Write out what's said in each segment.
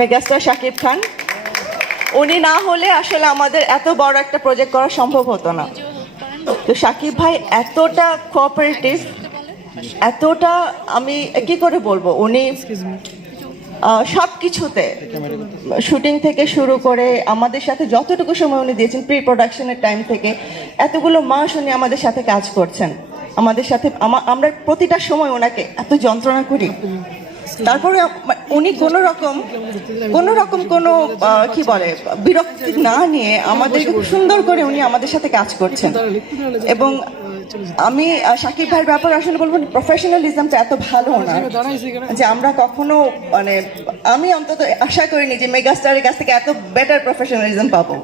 Megastar Shakib Khan. উনি না হলে আসলে আমাদের এত বড় একটা প্রজেক্ট করা সম্ভব হতো না। তো শাকিব ভাই এতটা কোঅপারেটিভ, এতটা, আমি কি করে বলবো, উনি সব কিছুতে শুটিং থেকে শুরু করে আমাদের সাথে যতটুকু সময় উনি দিয়েছেন, প্রি প্রোডাকশনের টাইম থেকে এতগুলো মাস উনি আমাদের সাথে কাজ করছেন, আমাদের সাথে আমরা প্রতিটা সময় ওনাকে এত যন্ত্রণা করি, তারপরে উনি কোনো রকম কোনো কি বলে বিরক্তি না নিয়ে আমাদেরকে খুব সুন্দর করে উনি আমাদের সাথে কাজ করছেন। এবং আমি শাকিব ভাইয়ের ব্যাপারে আসলে বলবো, প্রফেশনালিজমটা এত ভালো না যে আমরা কখনো, মানে আমি অন্তত আশা করিনি যে মেগাস্টারের কাছ থেকে এত বেটার প্রফেশনালিজম পাবো।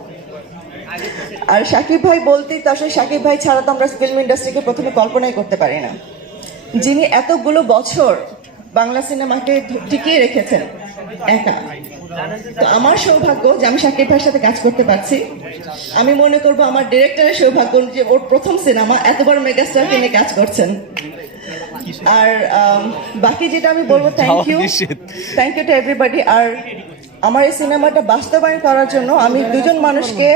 আর শাকিব ভাই বলতেই তো আসলে শাকিব ভাই ছাড়া তো আমরা ফিল্ম ইন্ডাস্ট্রিকে প্রথমে কল্পনাই করতে পারি না, যিনি এতগুলো বছর বাংলা সিনেমাকে টিকিয়ে রেখেছেন একা। তো আমার সৌভাগ্য যে আমি শাকিব ভাইয়ের সাথে কাজ করতে পারছি। আমি মনে করবো আমার ডিরেক্টরের সৌভাগ্য যে ওর প্রথম সিনেমা এত বড় মেগাস্টারকে নিয়ে কাজ করছেন। আর বাকি যেটা আমি বলবো, থ্যাংক ইউ টু এভরিবডি। আর আমার এই সিনেমাটা বাস্তবায়ন করার জন্য আমি দুজন মানুষকে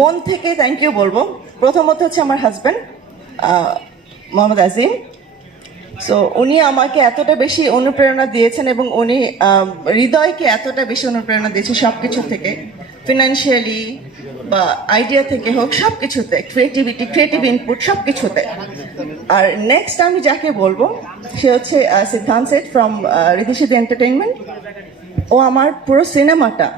মন থেকে থ্যাংক ইউ বলবো। প্রথমত হচ্ছে আমার হাজব্যান্ড মোহাম্মদ আজিম। সো উনি আমাকে এতটা বেশি অনুপ্রেরণা দিয়েছেন এবং উনি হৃদয়কে এতটা বেশি অনুপ্রেরণা দিয়েছে সব কিছু থেকে, ফিনান্সিয়ালি বা আইডিয়া থেকে হোক, সব কিছুতে, ক্রিয়েটিভ ইনপুট সব কিছুতে। আর নেক্সট আমি যাকে বলবো সে হচ্ছে সিদ্ধান্ত সেট ফ্রম রিদিশিদি এন্টারটেইনমেন্ট। ও আমার পুরো সিনেমাটা